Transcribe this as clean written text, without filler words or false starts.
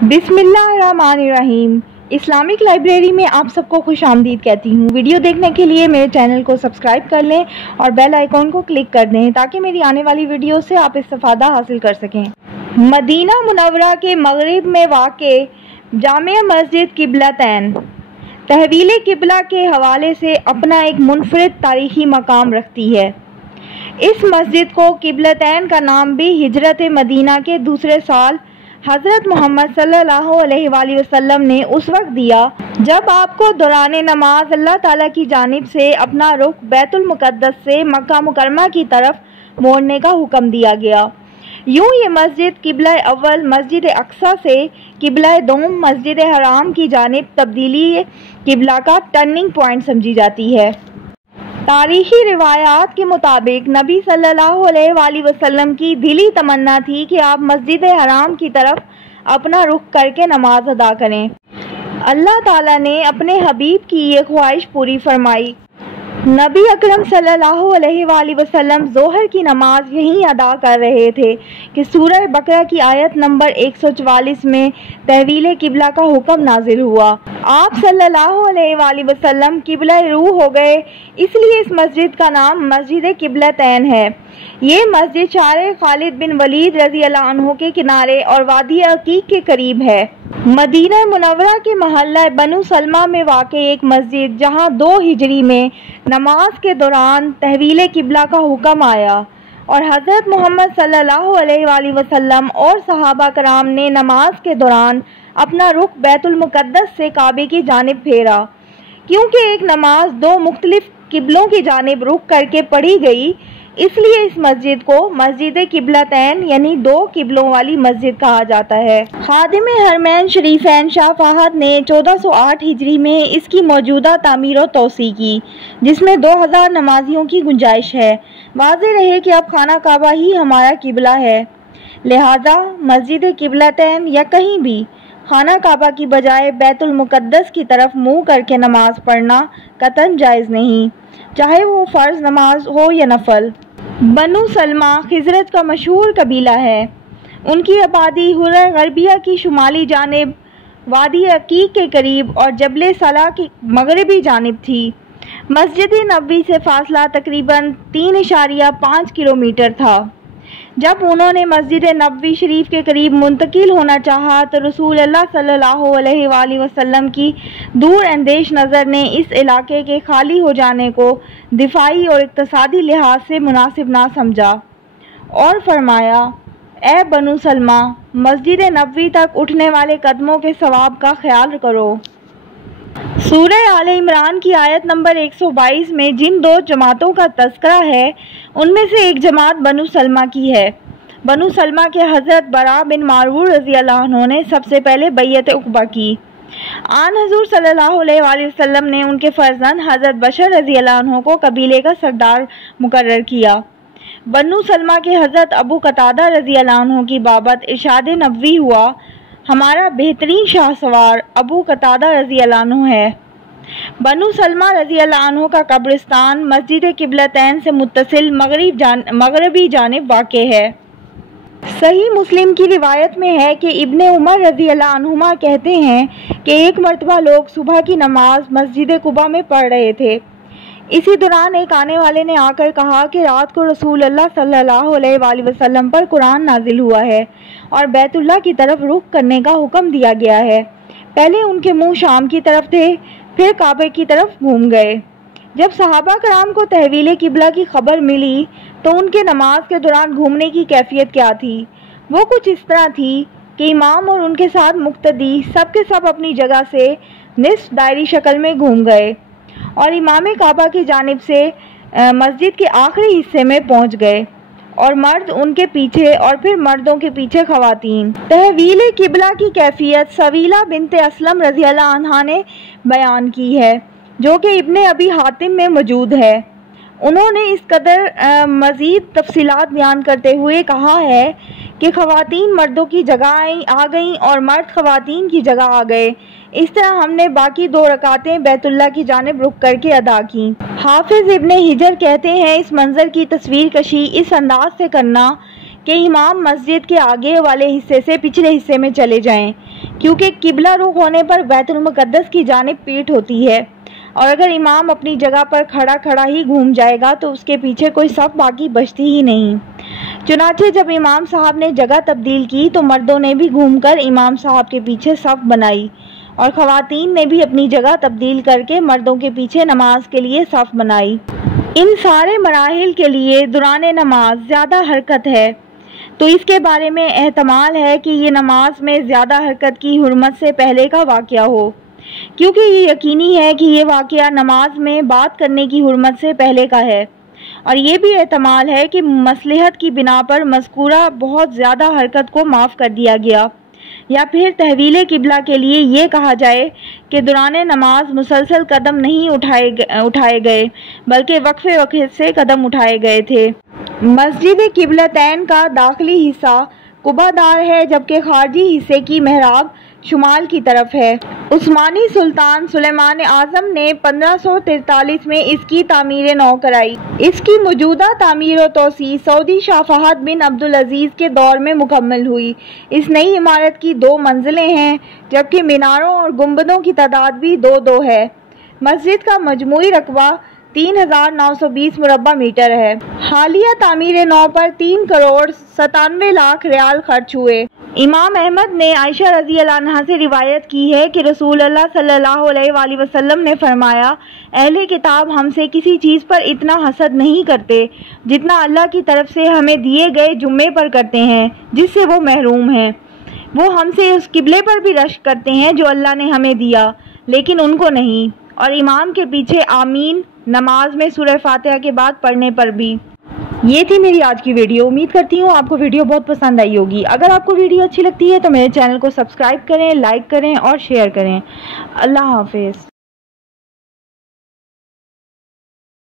बिस्मिल्लाहिर्रहमानिर्रहीम। Islamic library में आप सबको खुश आमदीद कहती हूँ। वीडियो देखने के लिए मेरे चैनल को सब्सक्राइब कर लें और बेल आइकॉन को क्लिक कर दें ताकि मेरी आने वाली वीडियो से आप इस्तिफादा हासिल कर सकें। मदीना मुनव्वरा के मगरिब में वाक़े जामिया मस्जिद किबलतैन तहवील किबला के हवाले से अपना एक मुनफरिद तारीख़ी मकाम रखती है। इस मस्जिद को किबलतैन का नाम भी हिजरत मदीना के दूसरे साल हज़रत मोहम्मद सल्लल्लाहु अलैहि वसल्लम ने उस वक्त दिया जब आपको दौरान नमाज अल्लाह ताला की जानिब से अपना रुख बैतुल मुक़द्दस से मक्का मुकरमा की तरफ मोड़ने का हुक्म दिया गया। यूँ ये मस्जिद किबला अव्वल मस्जिद अक्सा से किबला दोम मस्जिद हराम की जानिब तब्दीली किबला का टर्निंग पॉइंट समझी जाती है। तारीख़ी रिवायात के मुताबिक नबी सल्लल्लाहु अलैहि वसल्लम की दिली तमन्ना थी कि आप मस्जिद हराम की तरफ अपना रुख करके नमाज अदा करें। अल्लाह ताला ने अपने हबीब की ये ख्वाहिश पूरी फरमाई। नबी अकरम सल्लल्लाहु अलैहि वसल्लम ज़ोहर की नमाज यहीं अदा कर रहे थे कि सूरह बकरा की आयत नंबर 144 में तहवील किबला का हुक्म नाजिल हुआ। आप सल्लल्लाहु अलैहि वसल्लम किबला रूह हो गए, इसलिए इस मस्जिद का नाम मस्जिद किबलतैन है। ये मस्जिद शार खालिद बिन वलीद रज़ी अल्लाह अन्हु के किनारे और वादी अकीक के करीब है। मदीना मुनव्वरा के महल्ला बनु सलमा में वाक़े एक मस्जिद जहाँ 2 हिजरी में नमाज के दौरान तहवील किबला का हुक्म आया और हज़रत मोहम्मद सल्लल्लाहु अलैहि वसल्लम और सहाबा कराम ने नमाज के दौरान अपना रुख बैतुल मुक़द्दस से काबे की जानिब फेरा। क्योंकि एक नमाज 2 मुख्तलिफ किबलों की जानिब रुख करके पढ़ी गई, इसलिए इस मस्जिद को मस्जिद किबलतैन यानी 2 किबलों वाली मस्जिद कहा जाता है। खादिम हरमैन शरीफैन शाह फहद ने 1408 हिजरी में इसकी मौजूदा तामीर और तोसी की, जिसमें 2000 नमाजियों की गुंजाइश है। वाज़ेह रहे कि अब खाना काबा ही हमारा किबला है, लिहाजा मस्जिद किबलतैन या कहीं भी खाना काबा की बजाय बैतुल मुक़द्दस की तरफ मुँह करके नमाज पढ़ना कतन जायज़ नहीं, चाहे वो फ़र्ज़ नमाज हो या नफल। बनु सलमा खिजरत का मशहूर कबीला है। उनकी आबादी हुर्र गरबिया की शुमाली जानिब वादी अकीक के करीब और जबल सला की मगरबी जानिब थी। मस्जिद नबवी से फासला तकरीबन 3.5 किलोमीटर था। जब उन्होंने मस्जिद नबवी शरीफ के करीब मुंतकिल होना चाहा तो रसूल अल्लाह सल्लल्लाहु अलैहि वसल्लम की दूर अंदेश नज़र ने इस इलाके के खाली हो जाने को दिफाई और इक्तसादी लिहाज से मुनासिब ना समझा और फरमाया, ए बनु सलमा, मस्जिद नबवी तक उठने वाले कदमों के सवाब का ख्याल करो। सूरह आले इमरान की आयत नंबर 122 में जिन 2 जमातों का तज़किरा है उनमें से एक जमात बनु सलमा की है। बनु सलमा के हज़रत बरा बिन मारूर रज़ी अल्लाह अन्हु ने सबसे पहले बैयत उक़बा की। आन हज़ूर सल्लल्लाहु अलैहि वसल्लम ने उनके फर्जंद हज़रत बशर रज़ी अल्लाह अन्हु को कबीले का सरदार मुकर्रर किया। बनु सलमा के हज़रत अबू कतादा रज़ी अल्लाह अन्हु की बाबत इरशाद नबवी हुआ, हमारा बेहतरीन शाह सवार अबू कतादा रज़ी अल्लाह अन्हु है। बनु सलमा रज़ी अल्लाह अन्हु का कब्रिस्तान मस्जिद किबलतैन से मुत्तसिल मगरबी जानिब वाक़े है। सही मुस्लिम की रिवायत में है कि इब्ने उमर रज़ी अल्लाह अन्हुमा कहते हैं कि एक मरतबा लोग सुबह की नमाज मस्जिद कुबा में पढ़ रहे थे। इसी दौरान एक आने वाले ने आकर कहा कि रात को रसूल अल्लाह सल्लल्लाहु अलैहि वसल्लम पर कुरान नाजिल हुआ है और बैतुल्लाह की तरफ रुख करने का हुक्म दिया गया है। पहले उनके मुंह शाम की तरफ थे, फिर काबे की तरफ घूम गए। जब सहाबा कराम को तहवील किबला की खबर मिली तो उनके नमाज के दौरान घूमने की कैफियत क्या थी। वो कुछ इस तरह थी कि इमाम और उनके साथ मुक्तदी सब के सब अपनी जगह से निस्फ दायरी शक्ल में घूम गए और इमाम काबा की जानिब से मस्जिद के आखिरी हिस्से में पहुंच गए और मर्द उनके पीछे और फिर मर्दों के पीछे खवातीन। तहवील किबला की कैफियत सवीला बिनते असलम रज़ी अल्लाह अन्हा ने बयान की है, जो कि इब्ने अबी हातिम में मौजूद है। उन्होंने इस कदर मज़ीद तफसीलात बयान करते हुए कहा है कि खवातीन मर्दों की जगह आ गईं और मर्द खवातीन की जगह आ गए। इस तरह हमने बाकी 2 रकातें बैतुल्लाह की जानिब रुख करके अदा की। हाफिज इब्ने हिजर कहते हैं, इस मंजर की तस्वीर कशी इस अंदाज से करना کہ امام مسجد کے آگے والے حصے سے پچھلے حصے میں چلے جائیں، کیونکہ قبلہ رخ ہونے پر بیت المقدس کی جانب پیٹھ ہوتی ہے، اور اگر امام اپنی جگہ پر کھڑا ہی گھوم جائے گا تو اس کے پیچھے کوئی صف باقی بچتی ہی نہیں۔ چنانچہ جب امام صاحب نے جگہ تبدیل کی تو مردوں نے بھی گھوم کر امام صاحب کے پیچھے صف بنائی، اور خواتین نے بھی اپنی جگہ تبدیل کر کے مردوں کے پیچھے نماز کے لیے صف بنائی۔ ان سارے مراحل کے لیے دوران نماز زیادہ حرکت ہے، تو اس کے بارے میں احتمال ہے کہ یہ نماز میں زیادہ حرکت کی حرمت سے پہلے کا واقعہ ہو، کیونکہ یہ یقینی ہے کہ یہ واقعہ نماز میں بات کرنے کی حرمت سے پہلے کا ہے، اور یہ بھی احتمال ہے کہ مصلحت کی بنا پر مذکورہ بہت زیادہ حرکت کو معاف کر دیا گیا، یا پھر تحویل قبلہ کے لیے یہ کہا جائے کہ دوران نماز مسلسل قدم نہیں اٹھائے گئے بلکہ وقفے سے قدم اٹھائے گئے تھے۔ مسجد قبلتین کا داخلی حصہ قبہ دار ہے، جبکہ خارجی حصے کی محراب شمال کی طرف ہے۔ عثمانی سلطان سلیمان اعظم نے 1543 میں اس کی تعمیر نو کرائی۔ اس کی موجودہ تعمیر و توسیع سعودی شاہ فہد بن عبدالعزیز کے دور میں مکمل ہوئی۔ اس نئی عمارت کی 2 منزلیں ہیں، جبکہ میناروں اور گنبدوں کی تعداد بھی 2 ہے۔ مسجد کا مجموعی رقبہ 3920 مربع میٹر ہے۔ حالیہ تعمیر نو پر 3 کروڑ 97 لاکھ ریال خرچ ہوئے۔ امام احمد نے عائشہ رضی اللہ عنہا سے روایت کی ہے کہ رسول اللہ صلی اللہ علیہ وآلہ وسلم نے فرمایا، اہل کتاب ہم سے کسی چیز پر اتنا حسد نہیں کرتے جتنا اللہ کی طرف سے ہمیں دیے گئے جمعے پر کرتے ہیں جس سے وہ محروم ہیں۔ وہ ہم سے اس قبلے پر بھی رشک کرتے ہیں جو اللہ نے ہمیں دیا، لیکن ان کو نہیں، اور امام کے پیچھے آمین نماز میں سورہ فاتحہ کے بعد پڑھنے پر بھی۔ یہ تھی میری آج کی ویڈیو۔ امید کرتی ہوں آپ کو ویڈیو بہت پسند آئی ہوگی۔ اگر آپ کو ویڈیو اچھی لگتی ہے تو میرے چینل کو سبسکرائب کریں، لائک کریں اور شیئر کریں۔ اللہ حافظ۔